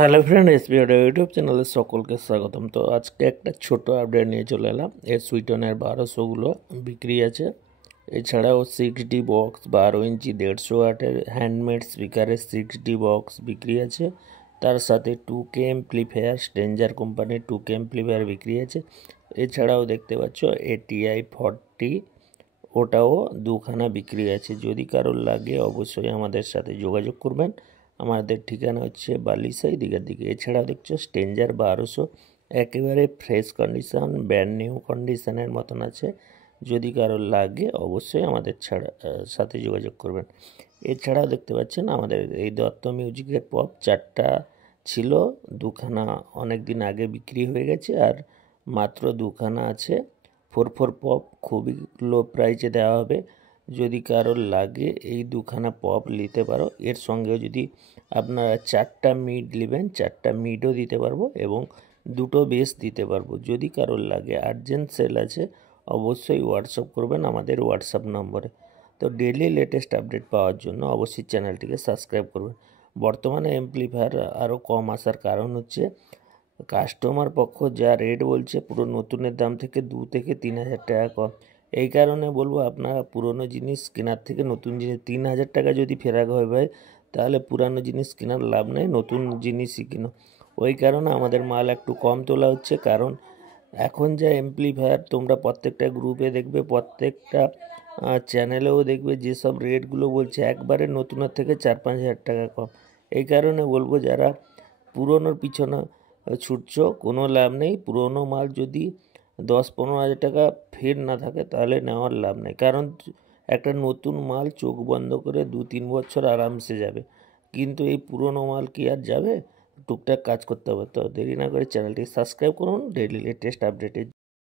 Hello friend, এসপিওড YouTube চ্যানেলে সকলকে স্বাগতম। তো আজকে একটা ছোট আপডেট নিয়ে চলে এলাম। এর সুইটনের 1200গুলো বিক্রি আছে। এছাড়াও 6D বক্স 12 ইঞ্চি 150 ওয়াটের হ্যান্ডমেড স্পিকারের 6D বক্স বিক্রি আছে। তার সাথে 2K অ্যাম্প্লিফায়ার, স্ট্রেঞ্জার কোম্পানির 2K অ্যাম্প্লিফায়ার বিক্রি আছে। এছাড়াও দেখতে পাচ্ছ ATI 40, ওটাও দুখানা বিক্রি আছে। যদি কারোর লাগে অবশ্যই আমাদের সাথে যোগাযোগ করবেন। আমাদের ঠিকানা হচ্ছে বালিসাই দিঘার দিকে। এছাড়াও দেখছো স্ট্রেঞ্জার 1200, একেবারে ফ্রেশ কন্ডিশন, ব্র্যান্ড নিউ কন্ডিশনের মতন আছে। যদি কারোর লাগে অবশ্যই আমাদের সাথে যোগাযোগ করবেন। এছাড়াও দেখতে পাচ্ছেন আমাদের এই দত্ত মিউজিকের পপ 4টা ছিল, দুখানা অনেক দিন আগে বিক্রি হয়ে গেছে, আর মাত্র দুখানা আছে। 44 পপ খুবই লো প্রাইসে দেওয়া হবে। যদি কারোর লাগে এই দুখানা পপ নিতে পারো। এর সঙ্গেও যদি আপনারা 4টা মিড নেবেন, 4টা মিডও দিতে পারবো এবং দুটো বেস দিতে পারবো। যদি কারোর লাগে আর্জেন্ট সেল আছে, অবশ্যই হোয়াটসঅ্যাপ করবেন আমাদের হোয়াটসঅ্যাপ নম্বরে। তো ডেলি লেটেস্ট আপডেট পাওয়ার জন্য অবশ্যই চ্যানেলটিকে সাবস্ক্রাইব করবেন। বর্তমানে অ্যাম্প্লিফায়ার আরও কম আসার কারণ হচ্ছে কাস্টমার পক্ষ যা রেট বলছে পুরো নতুনের দাম থেকে 2 থেকে 3,000 টাকা কম। এই কারণে বলবো আপনারা পুরনো জিনিস কেনার থেকে নতুন জিনিস, 3,000 টাকা যদি ফেরাক হয় ভাই, তাহলে পুরানো জিনিস কেনার লাভ নেই, নতুন জিনিসই কিনো। ওই কারণে আমাদের মাল একটু কম তোলা হচ্ছে। কারণ এখন যা অ্যাম্প্লিফায়ার তোমরা প্রত্যেকটা গ্রুপে দেখবে, প্রত্যেকটা চ্যানেলেও দেখবে, যেসব রেটগুলো বলছে একবারে নতুনের থেকে 4-5 হাজার টাকা কম। এই কারণে বলবো যারা পুরনোর পিছনে ছুটছো, কোনো লাভ নেই। পুরনো মাল যদি 10-15 হাজার টাকা ফের না থাকে তাহলে নেওয়ার লাভ নেই। কারণ একটা নতুন মাল চোখ বন্ধ করে 2-3 বছর আরামসে যাবে, কিন্তু এই পুরনো মাল কি আর যাবে? টুকটাক কাজ করতে হবে। তো দেরি না করে চ্যানেলটি সাবস্ক্রাইব করুন ডেইলি লেটেস্ট আপডেটের।